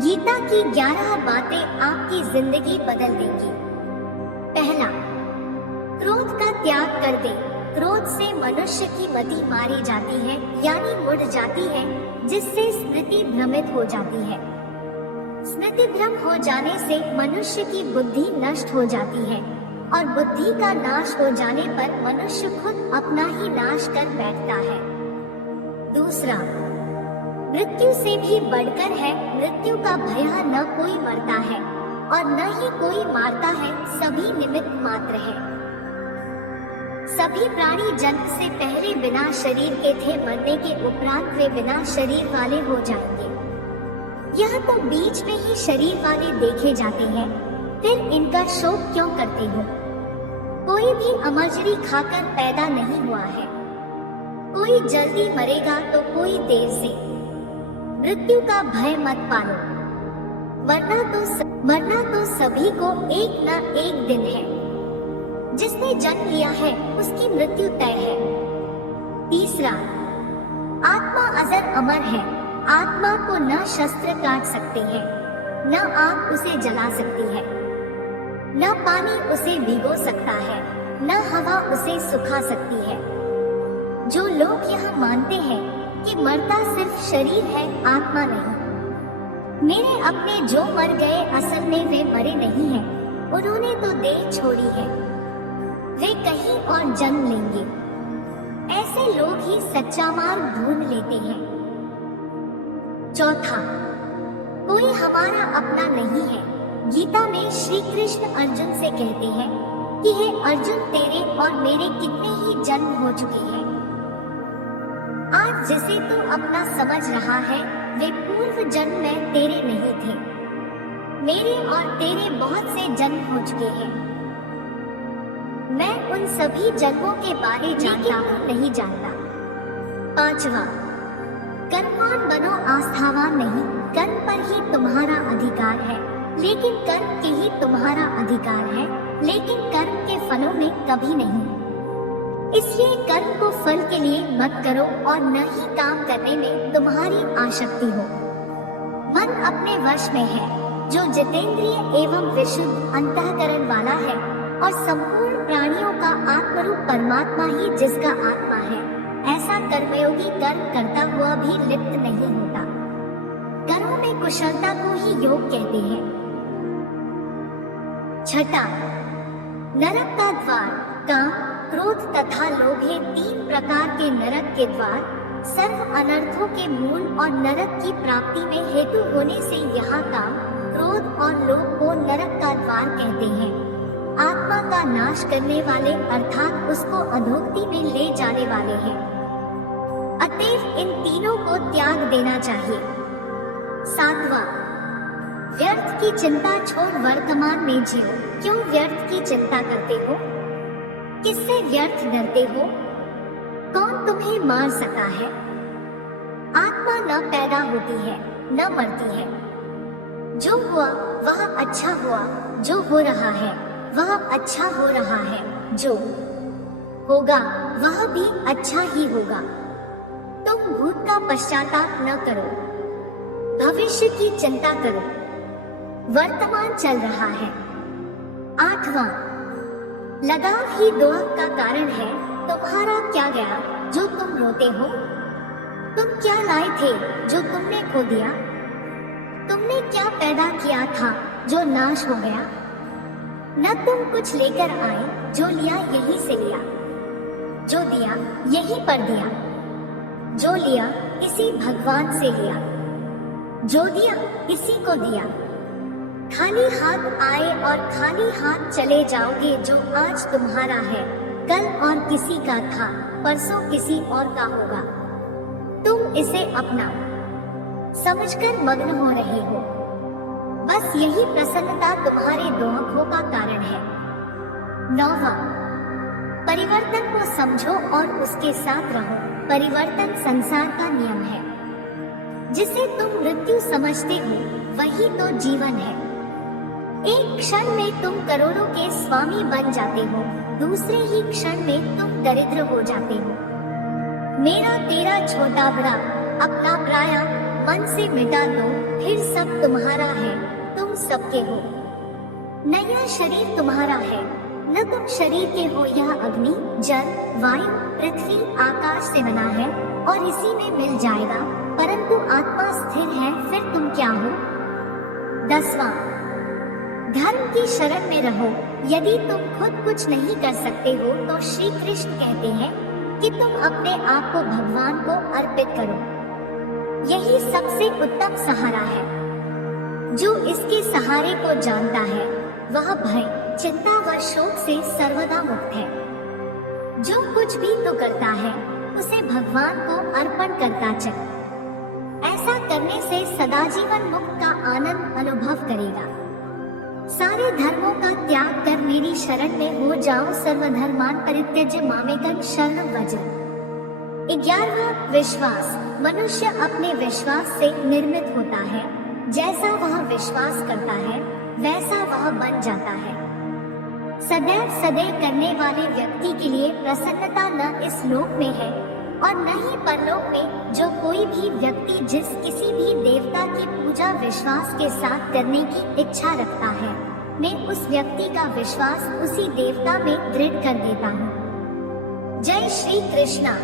गीता की 11 बातें आपकी जिंदगी बदल देंगी। पहला, क्रोध का त्याग कर दे। क्रोध से मनुष्य की मति मारी जाती है, यानी मुड़ जाती है, जिससे स्मृति भ्रमित हो जाती है। स्मृति भ्रम हो जाने से मनुष्य की बुद्धि नष्ट हो जाती है और बुद्धि का नाश हो जाने पर मनुष्य खुद अपना ही नाश कर बैठता है। दूसरा, मृत्यु से भी बढ़कर है। मृत्यु का भय न कोई मरता है और न ही कोई मारता है, सभी निमित्त मात्र है। सभी प्राणी जन्म से पहले बिना शरीर के थे, मरने के उपरांत वे बिना शरीर वाले हो जाएंगे। यह तो बीच में ही शरीर वाले देखे जाते हैं, फिर इनका शोक क्यों करते हो? कोई भी अमरजरी खाकर पैदा नहीं हुआ है। कोई जल्दी मरेगा तो कोई देर से। मृत्यु का भय मत पालो, मरना तो सभी को एक न एक दिन है। जिसने जन्म लिया है उसकी मृत्यु तय है। तीसरा, आत्मा अजर अमर है। आत्मा को न शस्त्र काट सकते हैं, न आग उसे जला सकती है, न पानी उसे भिगो सकता है, न हवा उसे सुखा सकती है। जो लोग यह मानते हैं कि मरता सिर्फ शरीर है, आत्मा नहीं। मेरे अपने जो मर गए असल में वे मरे नहीं हैं, उन्होंने तो देह छोड़ी है, वे कहीं और जन्म लेंगे। ऐसे लोग ही सच्चा मार्ग ढूंढ लेते हैं। चौथा, कोई हमारा अपना नहीं है। गीता में श्री कृष्ण अर्जुन से कहते हैं कि हे अर्जुन, तेरे और मेरे कितने ही जन्म हो चुके हैं। आज जिसे तू अपना समझ रहा है वे पूर्व जन्म में तेरे नहीं थे। मेरे और तेरे बहुत से जन्म हो चुके हैं। मैं उन सभी जन्मों के बारे जानता हूँ, नहीं जानता। पांचवा, कर्मवान बनो, आस्थावान नहीं। कर्म पर ही तुम्हारा अधिकार है, लेकिन कर्म के ही तुम्हारा अधिकार है, लेकिन कर्म के फलों में कभी नहीं। इसलिए कर्म को फल के लिए मत करो और न ही काम करने में तुम्हारी आसक्ति हो। मन अपने वश में है, जो जितेंद्रिय एवं विशुद्ध अंतःकरण वाला है और संपूर्ण प्राणियों का आत्मरूप परमात्मा ही जिसका आत्मा है, ऐसा कर्मयोगी कर्म करता हुआ भी लिप्त नहीं होता। कर्मों में कुशलता को ही योग कहते हैं। छठा, नरक का द्वार। काम, क्रोध तथा लोभ ये 3 प्रकार के नरक के द्वार सर्व अनर्थों के मूल और नरक की प्राप्ति में हेतु होने से यहाँ काम, क्रोध और लोभ को नरक का द्वार कहते हैं। आत्मा का नाश करने वाले अर्थात उसको अधोगति में ले जाने वाले हैं। अतएव इन तीनों को त्याग देना चाहिए। सातवां, व्यर्थ की चिंता छोड़ वर्तमान में जियो। क्यों व्यर्थ की चिंता करते हो? किससे व्यर्थ डरते हो? कौन तुम्हें मार सका है? आत्मा न पैदा होती है न मरती है। जो हुआ वह अच्छा हुआ, जो हो रहा है वह अच्छा हो रहा है, जो होगा वह भी अच्छा ही होगा। तुम भूत का पश्चाताप न करो, भविष्य की चिंता करो। वर्तमान चल रहा है। आठवां, लगाव ही दुख का कारण है। तुम्हारा क्या गया जो तुम रोते हो? तुम क्या लाए थे जो तुमने खो दिया? तुमने क्या पैदा किया था जो नाश हो गया? न तुम कुछ लेकर आए, जो लिया यहीं से लिया, जो दिया यहीं पर दिया, जो लिया इसी भगवान से लिया, जो दिया इसी को दिया। खाली हाथ आए और खाली हाथ चले जाओगे। जो आज तुम्हारा है कल और किसी का था, परसों किसी और का होगा। तुम इसे अपना समझकर मग्न हो रहे हो। बस यही प्रसन्नता तुम्हारे दोहकों का कारण है। नौवां, परिवर्तन को समझो और उसके साथ रहो। परिवर्तन संसार का नियम है। जिसे तुम मृत्यु समझते हो वही तो जीवन है। एक क्षण में तुम करोड़ों के स्वामी बन जाते हो, दूसरे ही क्षण में तुम दरिद्र हो जाते हो। मेरा तेरा छोटा बड़ा, अपना पराया, मन से मिटा दो, फिर सब तुम्हारा है, तुम सबके हो। न यह शरीर तुम्हारा है, न तुम शरीर के हो। यह अग्नि, जल, वायु, पृथ्वी, आकाश से बना है और इसी में मिल जाएगा, परंतु आत्मा स्थिर है, फिर तुम क्या हो। 10वां, धर्म की शरण में रहो। यदि तुम खुद कुछ नहीं कर सकते हो तो श्री कृष्ण कहते हैं कि तुम अपने आप को भगवान को अर्पित करो। यही सबसे उत्तम सहारा है। जो इसके सहारे को जानता है वह भय, चिंता व शोक से सर्वदा मुक्त है। जो कुछ भी तो करता है उसे भगवान को अर्पण करता चल। ऐसा करने से सदा जीवन मुक्त का आनंद अनुभव करेगा। सारे धर्मों का त्याग कर मेरी शरण में हो जाओ। सर्वधर्मान परित्यज्य मामेकं शरणं व्रज। 11वां, विश्वास। मनुष्य अपने विश्वास से निर्मित होता है। जैसा वह विश्वास करता है वैसा वह बन जाता है। सदैव सदैव करने वाले व्यक्ति के लिए प्रसन्नता न इस लोक में है और न ही परलोक में। जो कोई भी व्यक्ति जिस किसी भी देवता की पूजा विश्वास के साथ करने की इच्छा रखता है, मैं उस व्यक्ति का विश्वास उसी देवता में दृढ़ कर देता हूँ। जय श्री कृष्णा।